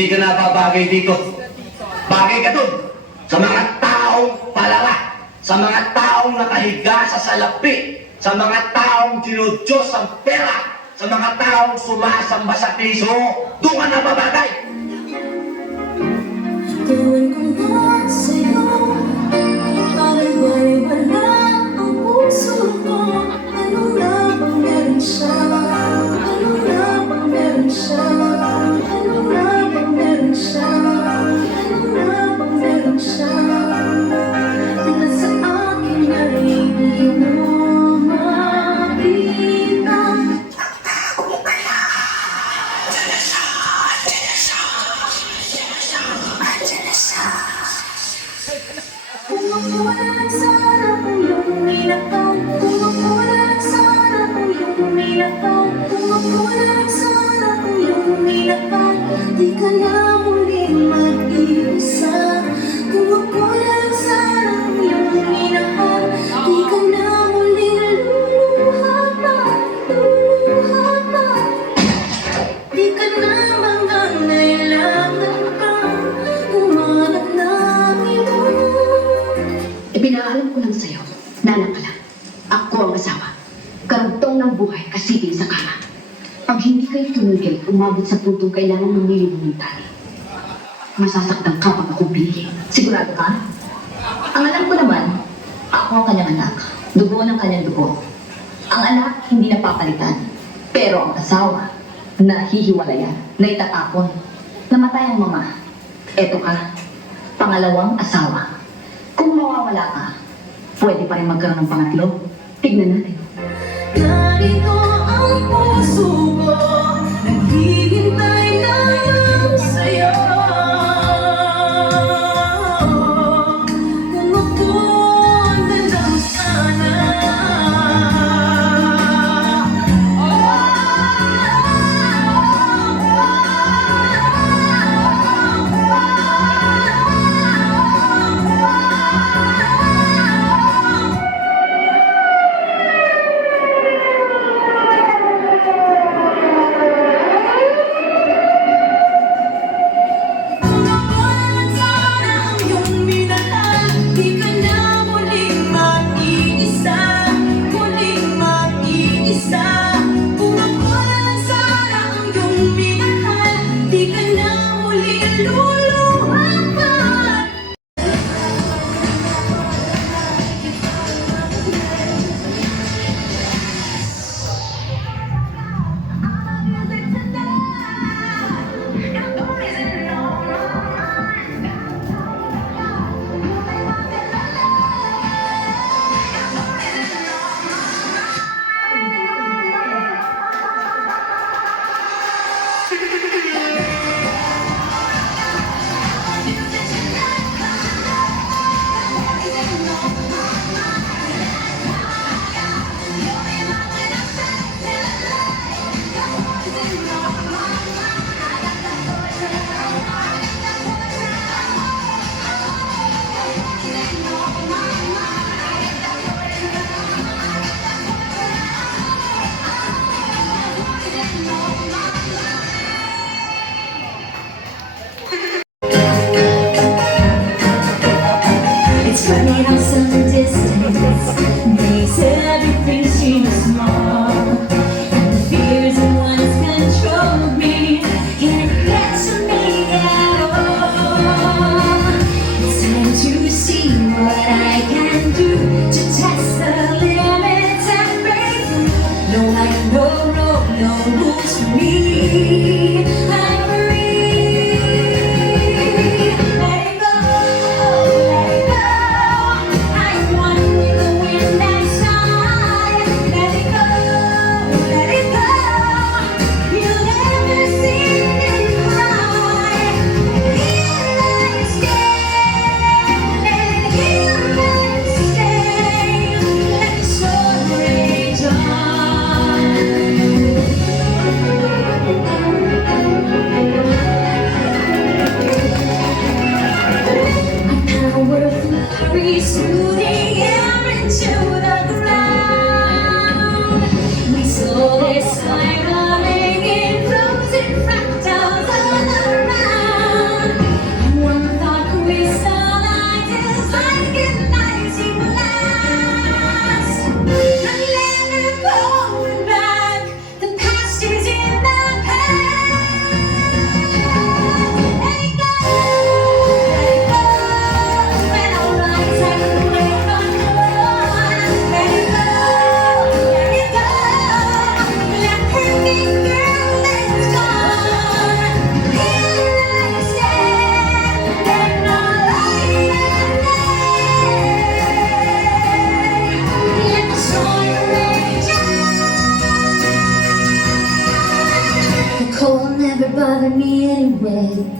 Hindi ka nababagay dito. Bagay ka dun sa mga taong palala, sa mga taong nakahiga sa salapi, sa mga taong dinudyos ang pera, sa mga taong sumasamba sa piso. Doon ka nababagay. Tuwan ko na sa'yo, pagawa'y wala ang puso ko. Ano na bang meron siya? Ano na bang meron siya? Ano na bang meron siya? Ano na bang meron siya? Nasa akin na rin di mo makita. Tago mo kaya? Kumukulang sana kung iyong minakaw. Kumukulang sana kung iyong minakaw. Kumukulang sana kung iyong minakaw. Di ka na muling mag-iisa. Kumukulang sana kung iyong minakaw. Di ka na muling luluha pa. Luluha pa. Di ka na mangangailangan pa. Humanap ng iba. Ipinaalam ko lang sa'yo, nanak ka lang. Ako ang asawa. Karugtong ng buhay, kasipin sa kama. Pag hindi kayo tumigil, umabot sa puntong kailangan ng nililong tali. Masasaktan ka pag ako pinili. Sigurado ka? Ang alam ko naman, ako ang kanyang anak. Dugo ng kanyang dugo. Ang anak, hindi napapalitan. Pero ang asawa, nahihiwalayan, na itatapon. Namatay ang mama. Eto ka, pangalawang asawa. Kung mawawala ka, pwede pa rin magkaroon ng pangatlo. Tignan natin. Narito ang puso ko, naghihintay lang sa'yo. Kung ako na lang sana. It's funny how some distance makes everything seem small. And the fears that once controlled me can't get to me at all. It's time to see what I can do to test the limits and break through. No high, no rules for me. I'm free. Let it go, let it go. I'm one with the wind and sun. Let it go, let it go. You'll never see me cry. Here I stand, and here I stay. Let the story rage on. never bother me anyway.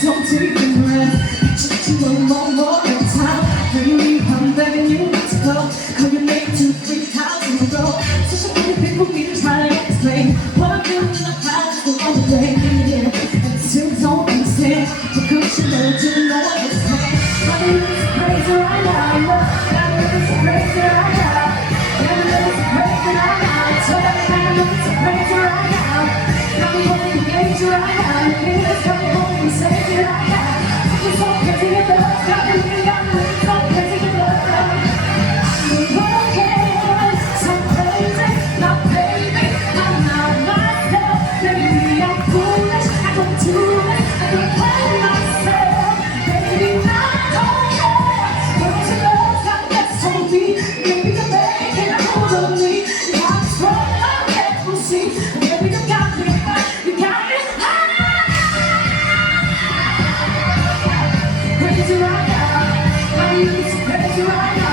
So take a breath, just one more time. Baby, I'm begging you not to go. Call your name 2, 3 times in a row. Such a pretty people keep trying to explain what I'm doing in the past for all the day. And I still don't understand. Because you know what's saying. My name is crazy right now. My name is crazy right now. My name is crazy right now. So that kind of is crazy right now. Now we want to engage right now. It's coming home and save you right now. I'm so crazy in love. Got me so crazy in love. I'm so crazy, now baby, I'm not myself. Baby, I'm foolish, I don't do it, I don't play myself. Baby, I don't care. But your love's got that on me. Baby, you're making a hold of me. I'm strong, I'm careful, see. Baby, you got me, you got me. Crazy right now, my youth's crazy right now.